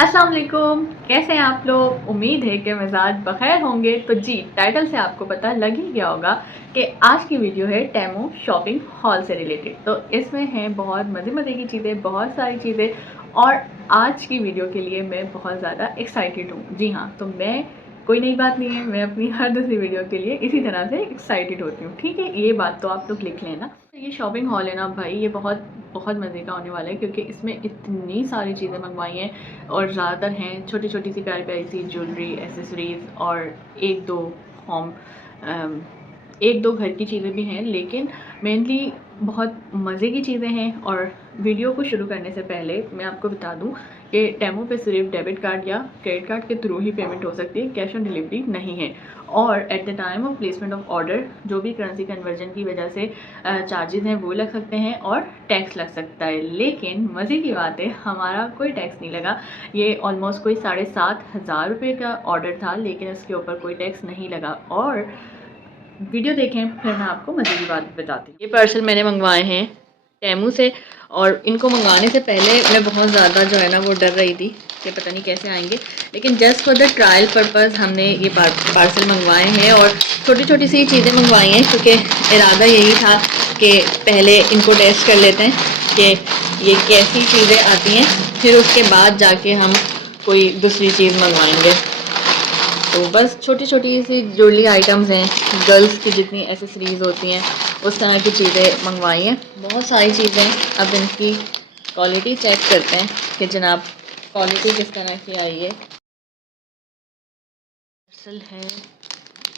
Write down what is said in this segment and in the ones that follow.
अस्सलाम वालेकुम, कैसे हैं आप लोग। उम्मीद है कि मिजाज बखैर होंगे। तो जी, टाइटल से आपको पता लग ही गया होगा कि आज की वीडियो है टेमू शॉपिंग हॉल से रिलेटेड। तो इसमें हैं बहुत मज़े मज़े की चीज़ें, बहुत सारी चीज़ें। और आज की वीडियो के लिए मैं बहुत ज़्यादा एक्साइटेड हूँ। जी हाँ, तो मैं कोई नई बात नहीं है, मैं अपनी हर दूसरी वीडियो के लिए इसी तरह से एक्साइटेड होती हूँ। ठीक है, ये बात तो आप लोग लिख लेना। ये शॉपिंग हॉल है ना भाई, ये बहुत बहुत मज़े का होने वाला है, क्योंकि इसमें इतनी सारी चीज़ें मंगवाई हैं और ज़्यादातर हैं छोटी छोटी सी प्यारी प्यारी सी ज्वेलरी, एसेसरीज़ और एक दो होम एक दो घर की चीज़ें भी हैं, लेकिन मेनली बहुत मज़े की चीज़ें हैं। और वीडियो को शुरू करने से पहले मैं आपको बता दूं कि टेमो पे सिर्फ डेबिट कार्ड या क्रेडिट कार्ड के थ्रू ही पेमेंट हो सकती है, कैश ऑन डिलीवरी नहीं है। और at the time of placement of order जो भी करेंसी कन्वर्जन की वजह से चार्जेस हैं वो लग सकते हैं और टैक्स लग सकता है। लेकिन मज़े की बात है, हमारा कोई टैक्स नहीं लगा। ये ऑलमोस्ट कोई 7,500 रुपये का ऑर्डर था, लेकिन इसके ऊपर कोई टैक्स नहीं लगा। और वीडियो देखें फिर मैं आपको मज़े की बात बताती हूँ। ये पार्सल मैंने मंगवाए हैं टेमू से, और इनको मंगवाने से पहले मैं बहुत ज़्यादा जो है ना वो डर रही थी कि पता नहीं कैसे आएंगे, लेकिन just for the trial purpose हमने ये पार्सल मंगवाए हैं। और छोटी छोटी सी चीज़ें मंगवाई हैं, क्योंकि इरादा यही था कि पहले इनको टेस्ट कर लेते हैं कि ये कैसी चीज़ें आती हैं, फिर उसके बाद जाके हम कोई दूसरी चीज़ मंगवाएंगे। तो बस छोटी छोटी सी ज्वेलरी आइटम्स हैं, गर्ल्स की जितनी एसेसरीज़ होती हैं उस तरह की चीज़ें मंगवाई हैं, बहुत सारी चीज़ें। अब इनकी क्वालिटी चेक करते हैं कि जनाब क्वालिटी किस तरह की आई है। पार्सल है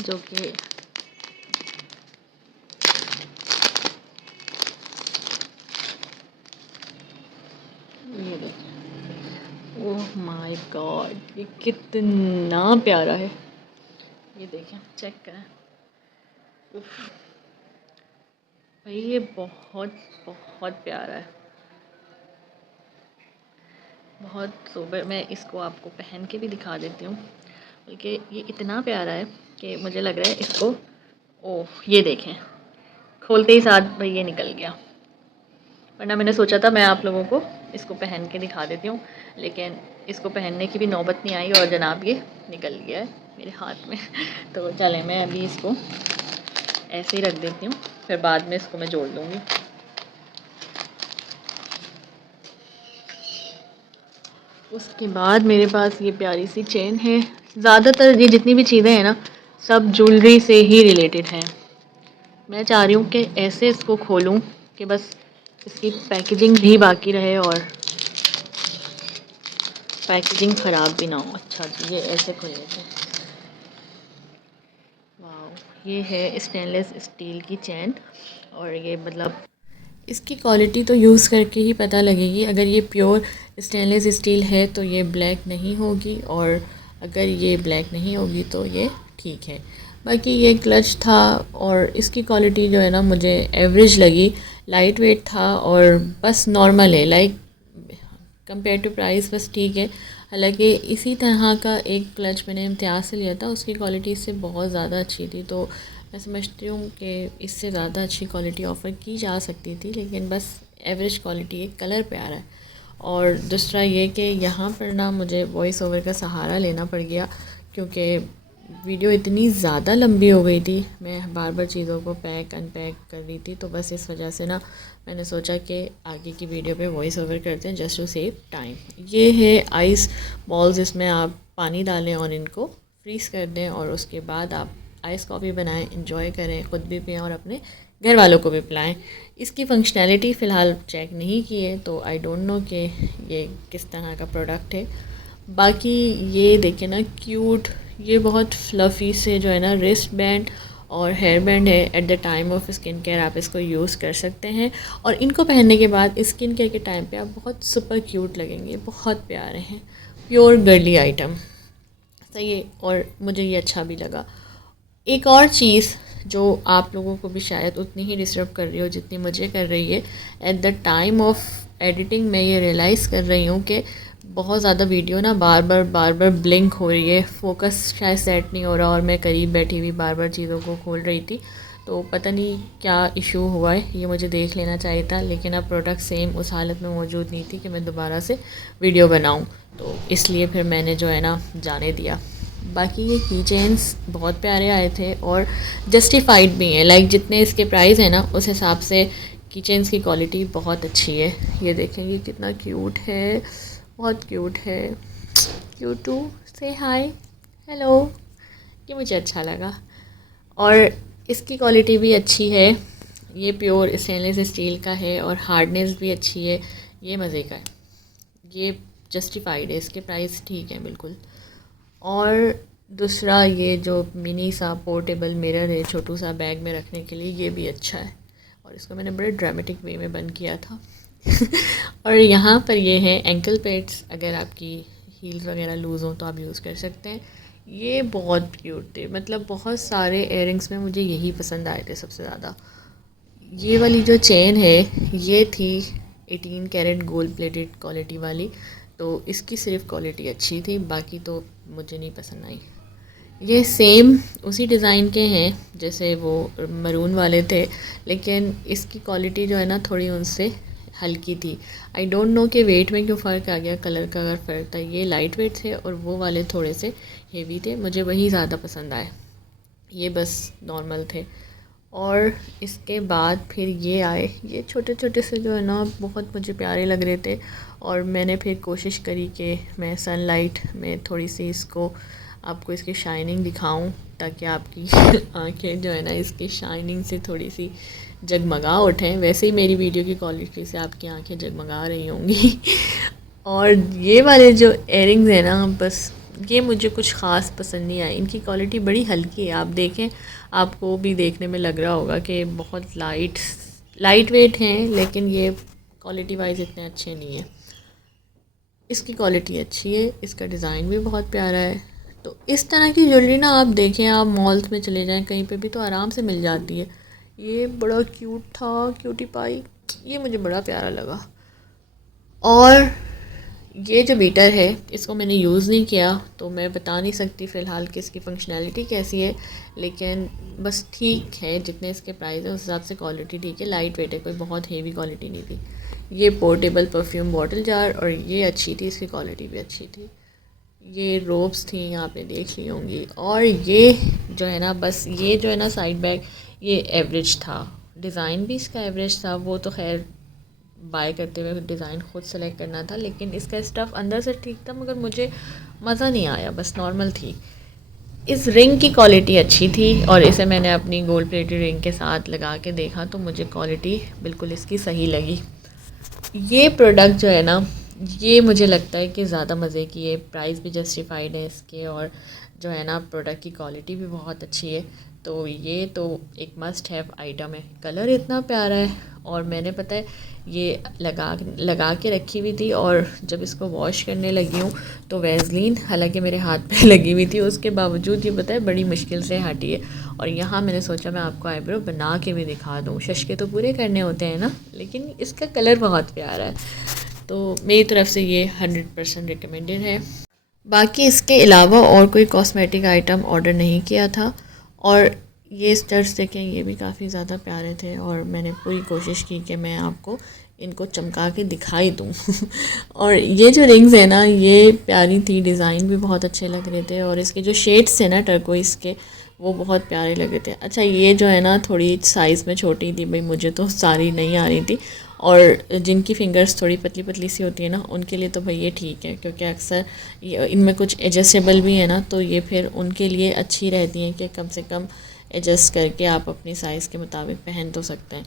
जो कि ये देखें, ओह माय गॉड, ये कितना प्यारा है। ये देखें, चेक करें। उफ भाई, ये बहुत बहुत प्यारा है, बहुत सुपर। मैं इसको आपको पहन के भी दिखा देती हूँ, बल्कि ये इतना प्यारा है कि मुझे लग रहा है इसको, ओह ये देखें, खोलते ही साथ भाई ये निकल गया। वरना मैंने सोचा था मैं आप लोगों को इसको पहन के दिखा देती हूँ, लेकिन इसको पहनने की भी नौबत नहीं आई और जनाब ये निकल गया है मेरे हाथ में। तो चलें, मैं अभी इसको ऐसे ही रख देती हूँ, फिर बाद में इसको मैं जोड़ लूँगी। उसके बाद मेरे पास ये प्यारी सी चेन है। ज़्यादातर ये जितनी भी चीज़ें हैं ना, सब ज्वेलरी से ही रिलेटेड हैं। मैं चाह रही हूँ कि ऐसे इसको खोलूँ कि बस इसकी पैकेजिंग भी बाकी रहे और पैकेजिंग ख़राब भी ना हो। अच्छा जी, ये ऐसे खुल लेते हैं। वाह, ये है स्टेनलेस स्टील की चेन, और ये मतलब इसकी क्वालिटी तो यूज़ करके ही पता लगेगी। अगर ये प्योर स्टेनलेस स्टील है तो ये ब्लैक नहीं होगी, और अगर ये ब्लैक नहीं होगी तो ये ठीक है। बाकी ये क्लच था और इसकी क्वालिटी जो है ना मुझे एवरेज लगी। लाइट वेट था और बस नॉर्मल है, लाइक कंपेयर टू प्राइस बस ठीक है। हालांकि इसी तरह का एक क्लच मैंने इम्तियाज़ से लिया था, उसकी क्वालिटी इससे बहुत ज़्यादा अच्छी थी। तो मैं समझती हूँ कि इससे ज़्यादा अच्छी क्वालिटी ऑफ़र की जा सकती थी, लेकिन बस एवरेज क्वालिटी है। कलर प्यारा है। और दूसरा ये कि यहाँ पर ना मुझे वॉइस ओवर का सहारा लेना पड़ गया, क्योंकि वीडियो इतनी ज़्यादा लंबी हो गई थी। मैं बार बार चीज़ों को पैक अनपैक कर रही थी, तो बस इस वजह से ना मैंने सोचा कि आगे की वीडियो पे वॉइस ओवर करते हैं जस्ट टू सेव टाइम। ये है आइस बॉल्स, इसमें आप पानी डालें और इनको फ्रीज़ कर दें, और उसके बाद आप आइस कॉफ़ी बनाएं, इंजॉय करें, ख़ुद भी पिएं और अपने घर वालों को भी पिलाएं। इसकी फ़ंक्शनैलिटी फ़िलहाल चेक नहीं की है, तो आई डोंट नो कि ये किस तरह का प्रोडक्ट है। बाकी ये देखें ना, क्यूट, ये बहुत फ्लफ़ी से जो है ना रिस्ट बैंड और हेयर बैंड है। At the time of skin care आप इसको यूज़ कर सकते हैं, और इनको पहनने के बाद स्किन केयर के टाइम पे आप बहुत सुपर क्यूट लगेंगे। बहुत प्यारे हैं, प्योर गर्ली आइटम सही है, और मुझे ये अच्छा भी लगा। एक और चीज़ जो आप लोगों को भी शायद उतनी ही डिस्टर्ब कर रही हो जितनी मुझे कर रही है, at the time of editing मैं ये रियलाइज़ कर रही हूँ कि बहुत ज़्यादा वीडियो ना बार बार ब्लिंक हो रही है, फोकस शायद सेट नहीं हो रहा, और मैं करीब बैठी हुई बार बार चीज़ों को खोल रही थी। तो पता नहीं क्या इशू हुआ है, ये मुझे देख लेना चाहिए था, लेकिन अब प्रोडक्ट सेम उस हालत में मौजूद नहीं थी कि मैं दोबारा से वीडियो बनाऊं। तो इसलिए फिर मैंने जो है ना जाने दिया। बाकी ये की चेन्स बहुत प्यारे आए थे और जस्टिफाइड भी हैं, लाइक जितने इसके प्राइस है ना उस हिसाब से की चेन्स की क्वालिटी बहुत अच्छी है। ये देखेंगे कितना क्यूट है, बहुत क्यूट है। क्यूटू से हाय हेलो, ये मुझे अच्छा लगा। और इसकी क्वालिटी भी अच्छी है, ये प्योर स्टेनलेस स्टील का है और हार्डनेस भी अच्छी है, ये मज़े का है, ये जस्टिफाइड है, इसके प्राइस ठीक है बिल्कुल। और दूसरा ये जो मिनी सा पोर्टेबल मिरर है छोटू सा बैग में रखने के लिए, ये भी अच्छा है और इसको मैंने बड़े ड्रामेटिक वे में बंद किया था। और यहाँ पर ये है एंकल पैड्स, अगर आपकी हील्स वगैरह लूज़ हो तो आप यूज़ कर सकते हैं। ये बहुत क्यूट थे, मतलब बहुत सारे इयररिंग्स में मुझे यही पसंद आए थे सबसे ज़्यादा। ये वाली जो चेन है ये थी 18 कैरेट गोल्ड प्लेटेड क्वालिटी वाली, तो इसकी सिर्फ क्वालिटी अच्छी थी, बाकी तो मुझे नहीं पसंद आई। ये सेम उसी डिज़ाइन के हैं जैसे वो मरून वाले थे, लेकिन इसकी क्वालिटी जो है ना थोड़ी उनसे हल्की थी। आई डोंट नो कि वेट में क्यों फ़र्क आ गया, कलर का अगर फ़र्क था। ये लाइट वेट थे और वो वाले थोड़े से हेवी थे, मुझे वही ज़्यादा पसंद आए, ये बस नॉर्मल थे। और इसके बाद फिर ये आए, ये छोटे छोटे से जो है ना बहुत मुझे प्यारे लग रहे थे और मैंने फिर कोशिश करी कि मैं सनलाइट में थोड़ी सी इसको आपको इसकी शाइनिंग दिखाऊं, ताकि आपकी आंखें जो है ना इसकी शाइनिंग से थोड़ी सी जगमगा उठें। वैसे ही मेरी वीडियो की क्वालिटी से आपकी आंखें जगमगा रही होंगी। और ये वाले जो इयररिंग्स हैं ना, बस ये मुझे कुछ ख़ास पसंद नहीं आई, इनकी क्वालिटी बड़ी हल्की है। आप देखें, आपको भी देखने में लग रहा होगा कि बहुत लाइट वेट हैं, लेकिन ये क्वालिटी वाइज इतने अच्छे नहीं हैं। इसकी क्वालिटी अच्छी है, इसका डिज़ाइन भी बहुत प्यारा है। तो इस तरह की ज्वेलरी ना आप देखें, आप मॉल्स में चले जाएं कहीं पे भी तो आराम से मिल जाती है। ये बड़ा क्यूट था, क्यूटी पाई, ये मुझे बड़ा प्यारा लगा। और ये जो बीटर है इसको मैंने यूज़ नहीं किया, तो मैं बता नहीं सकती फ़िलहाल कि इसकी फ़ंक्शनैलिटी कैसी है, लेकिन बस ठीक है, जितने इसके प्राइस हैं उस हिसाब से क्वालिटी ठीक है, लाइट वेट है, कोई बहुत हेवी क्वालिटी नहीं थी। ये पोर्टेबल परफ्यूम बॉटल जार, और ये अच्छी थी, इसकी क्वालिटी भी अच्छी थी। ये रोब्स थी, आपने देख ली होंगी। और ये जो है ना, बस ये जो है ना साइड बैग, ये एवरेज था, डिज़ाइन भी इसका एवरेज था। वो तो खैर बाय करते हुए डिज़ाइन ख़ुद सेलेक्ट करना था, लेकिन इसका स्टफ़ अंदर से ठीक था, मगर मुझे मज़ा नहीं आया, बस नॉर्मल थी। इस रिंग की क्वालिटी अच्छी थी और इसे मैंने अपनी गोल्ड प्लेटेड रिंग के साथ लगा के देखा तो मुझे क्वालिटी बिल्कुल इसकी सही लगी। ये प्रोडक्ट जो है ना, ये मुझे लगता है कि ज़्यादा मज़े की है, प्राइस भी जस्टिफाइड है इसके, और जो है ना प्रोडक्ट की क्वालिटी भी बहुत अच्छी है। तो ये तो एक मस्ट हैव आइटम है। कलर इतना प्यारा है, और मैंने पता है ये लगा के रखी हुई थी, और जब इसको वॉश करने लगी हूँ तो वैसलीन हालांकि मेरे हाथ पे लगी हुई थी, उसके बावजूद ये पता है बड़ी मुश्किल से हटी है। और यहाँ मैंने सोचा मैं आपको आईब्रो बना के भी दिखा दूँ, शशके तो पूरे करने होते हैं ना, लेकिन इसका कलर बहुत प्यारा है, तो मेरी तरफ़ से ये 100% रिकमेंडेड है। बाकी इसके अलावा और कोई कॉस्मेटिक आइटम ऑर्डर नहीं किया था। और ये स्टड्स देखें, ये भी काफ़ी ज़्यादा प्यारे थे, और मैंने पूरी कोशिश की कि मैं आपको इनको चमका के दिखाई दूँ। और ये जो रिंग्स है ना, ये प्यारी थी, डिज़ाइन भी बहुत अच्छे लग रहे थे, और इसके जो शेड्स थे ना टर्कोइज़ के, वो बहुत प्यारे लग रहे थे। अच्छा, ये जो है ना थोड़ी साइज़ में छोटी थी, भाई मुझे तो सारी नहीं आ रही थी, और जिनकी फ़िंगर्स थोड़ी पतली पतली सी होती है ना, उनके लिए तो भाई ये ठीक है, क्योंकि अक्सर इनमें कुछ एडजस्टेबल भी है ना, तो ये फिर उनके लिए अच्छी रहती हैं कि कम से कम एडजस्ट करके आप अपनी साइज़ के मुताबिक पहन तो सकते हैं।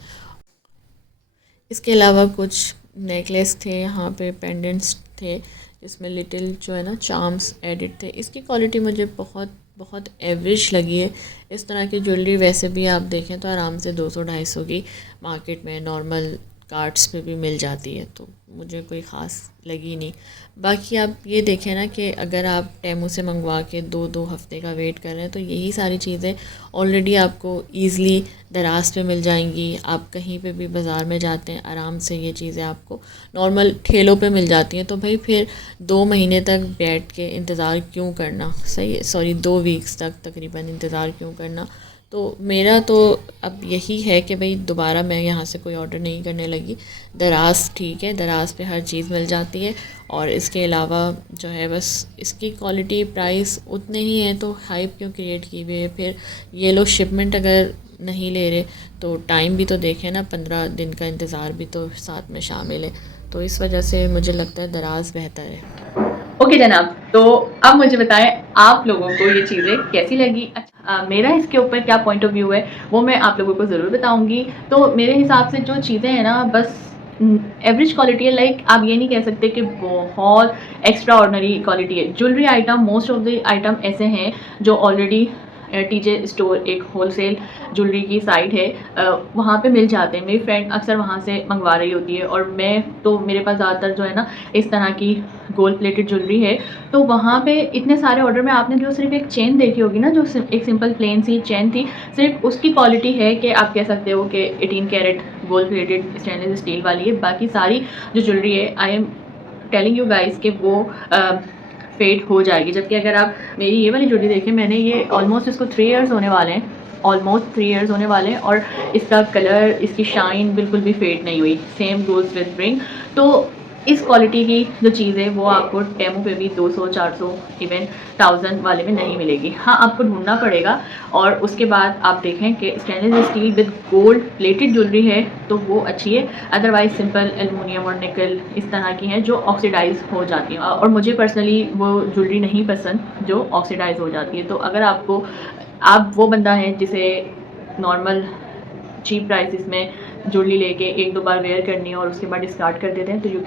इसके अलावा कुछ नेकलेस थे, यहाँ पे पेंडेंट्स थे जिसमें लिटिल जो है ना चार्म्स एडिड थे। इसकी क्वालिटी मुझे बहुत बहुत एवरेज लगी है। इस तरह की ज्वेलरी वैसे भी आप देखें तो आराम से 200-250 की मार्केट में नॉर्मल कार्ड्स पे भी मिल जाती है, तो मुझे कोई ख़ास लगी नहीं। बाकी आप ये देखें ना कि अगर आप टेमू से मंगवा के 2-2 हफ़्ते का वेट कर रहे हैं, तो यही सारी चीज़ें ऑलरेडी आपको ईज़िली दराज पे मिल जाएंगी। आप कहीं पे भी बाज़ार में जाते हैं, आराम से ये चीज़ें आपको नॉर्मल ठेलों पे मिल जाती हैं। तो भाई फिर 2 महीने तक बैठ के इंतज़ार क्यों करना, सही है, सॉरी 2 वीक्स तक तकरीबन इंतज़ार क्यों करना। तो मेरा तो अब यही है कि भाई दोबारा मैं यहाँ से कोई ऑर्डर नहीं करने लगी। दराज ठीक है, दराज पे हर चीज़ मिल जाती है, और इसके अलावा जो है बस इसकी क्वालिटी प्राइस उतने ही हैं, तो हाइप क्यों क्रिएट की हुई है। फिर ये लोग शिपमेंट अगर नहीं ले रहे तो टाइम भी तो देखें ना, 15 दिन का इंतज़ार भी तो साथ में शामिल है। तो इस वजह से मुझे लगता है दराज बेहतर है। ओके जनाब, तो अब मुझे बताएं आप लोगों को ये चीज़ें कैसी लगी। अच्छा, मेरा इसके ऊपर क्या पॉइंट ऑफ व्यू है वो मैं आप लोगों को ज़रूर बताऊंगी। तो मेरे हिसाब से जो चीज़ें हैं ना, बस एवरेज क्वालिटी है। लाइक आप ये नहीं कह सकते कि बहुत एक्स्ट्रा ऑर्डनरी क्वालिटी है। Jewellery item, most of the item ऐसे हैं जो ऑलरेडी टीजे स्टोर एक होलसेल ज्वेलरी की साइट है, वहाँ पे मिल जाते हैं। मेरी फ्रेंड अक्सर वहाँ से मंगवा रही होती है, और मैं तो मेरे पास ज़्यादातर जो है ना इस तरह की गोल्ड प्लेटेड ज्वेलरी है। तो वहाँ पे इतने सारे ऑर्डर में आपने जो सिर्फ एक चेन देखी होगी ना, जो एक सिंपल प्लेन सी चेन थी, सिर्फ उसकी क्वालिटी है कि आप कह सकते हो कि 18 carat gold plated stainless steel वाली है। बाकी सारी जो ज्वेलरी है, I am telling you guys कि वो फेड हो जाएगी। जबकि अगर आप मेरी ये वाली ज्वेलरी देखें, मैंने ये ऑलमोस्ट इसको 3 इयर्स होने वाले हैं, ऑलमोस्ट 3 इयर्स होने वाले हैं, और इसका कलर, इसकी शाइन बिल्कुल भी फेड नहीं हुई। Same goes with ring. तो इस क्वालिटी की जो चीज़ है वो आपको टेमो पे भी 200, 400, इवन 1000 वाले में नहीं मिलेगी। हाँ, आपको ढूंढना पड़ेगा। और उसके बाद आप देखें कि stainless steel with gold plated jewellery है तो वो अच्छी है। अदरवाइज सिंपल एलुमिनियम और निकल इस तरह की हैं जो ऑक्सीडाइज हो जाती हैं, और मुझे पर्सनली वो ज्वेलरी नहीं पसंद जो ऑक्सीडाइज हो जाती है। तो अगर आप वो बंदा है जिसे नॉर्मल चीप प्राइसेस में ज्वेलरी लेके 1-2 बार वेयर करनी है और उसके बाद डिस्कार्ड कर देते हैं, तो you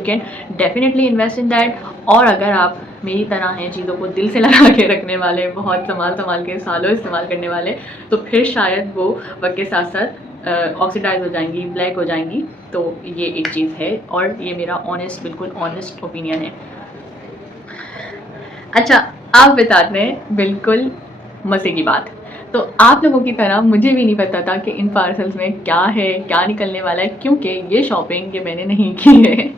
can definitely invest in that. और अगर आप मेरी तरह हैं, चीज़ों को दिल से लगा के रखने वाले, बहुत संभाल के सालों इस्तेमाल करने वाले, तो फिर शायद वो वक्त के साथ साथ ऑक्सीडाइज हो जाएंगी, ब्लैक हो जाएंगी। तो ये एक चीज़ है, और ये मेरा बिल्कुल ऑनेस्ट ओपिनियन है। अच्छा, आप बताते हैं बिल्कुल मज़े की बात। तो आप लोगों की तरह मुझे भी नहीं पता था कि इन पार्सल्स में क्या है, क्या निकलने वाला है, क्योंकि ये शॉपिंग ये मैंने नहीं की है।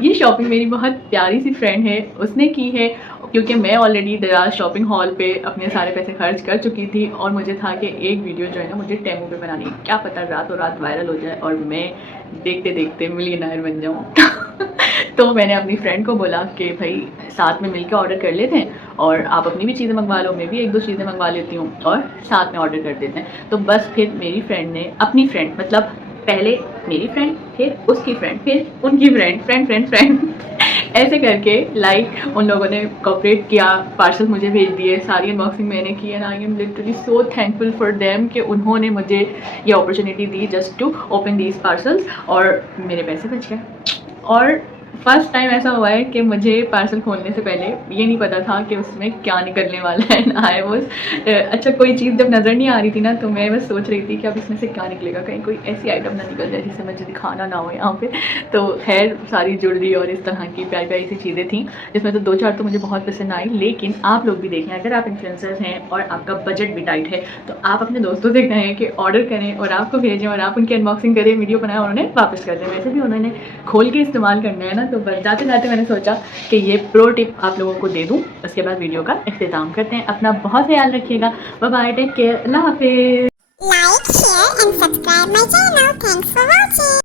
ये शॉपिंग मेरी बहुत प्यारी सी फ्रेंड है, उसने की है। क्योंकि मैं ऑलरेडी दराज शॉपिंग हॉल पे अपने सारे पैसे खर्च कर चुकी थी, और मुझे था कि एक वीडियो जो है ना मुझे टेमो पे बनानी है, क्या पता रातों रात वायरल हो जाए और मैं देखते देखते मिलियनर बन जाऊँ। तो मैंने अपनी फ्रेंड को बोला कि भाई साथ में मिलकर ऑर्डर कर लेते हैं, और आप अपनी भी चीज़ें मंगवा लो, मैं भी 1-2 चीज़ें मंगवा लेती हूँ, और साथ में ऑर्डर कर देते हैं। तो बस फिर मेरी फ्रेंड ने अपनी फ्रेंड, मतलब पहले मेरी फ्रेंड, फिर उसकी फ्रेंड, फिर उनकी फ्रेंड ऐसे करके लाइक उन लोगों ने कोऑपरेट किया, पार्सल मुझे भेज दिए, सारी अनबॉक्सिंग मैंने की, and I am literally so thankful for them कि उन्होंने मुझे ये अपॉर्चुनिटी दी just to open these parcels, और मेरे पैसे बच गए। और फर्स्ट टाइम ऐसा हुआ है कि मुझे पार्सल खोलने से पहले ये नहीं पता था कि उसमें क्या निकलने वाला है। आई वाज अच्छा, कोई चीज़ जब नज़र नहीं आ रही थी ना, तो मैं बस सोच रही थी कि अब इसमें से क्या निकलेगा, कहीं कोई ऐसी आइटम ना निकल जाए जिसे मुझे दिखाना ना हो यहाँ पे। तो खैर सारी ज्वेलरी और इस तरह की प्यारी प्यारी सी चीज़ें थी, जिसमें तो 2-4 तो मुझे बहुत पसंद आई। लेकिन आप लोग भी देखें, अगर आप इन्फ्लुएंसर्स हैं और आपका बजट भी टाइट है, तो आप अपने दोस्तों से कहें कि ऑर्डर करें और आपको भेजें, और आप उनकी अनबॉक्सिंग करें, वीडियो बनाएं और उन्हें वापस कर दें। वैसे भी उन्होंने खोल के इस्तेमाल करना है ना, तो बस जाते जाते मैंने सोचा कि ये प्रो टिप आप लोगों को दे दूं। उसके बाद वीडियो का इख्तिताम करते हैं। अपना बहुत ख्याल रखिएगा। बाय बाय, टेक केयर, अल्लाह हाफिज़। Like, share and subscribe my channel. Thanks for watching.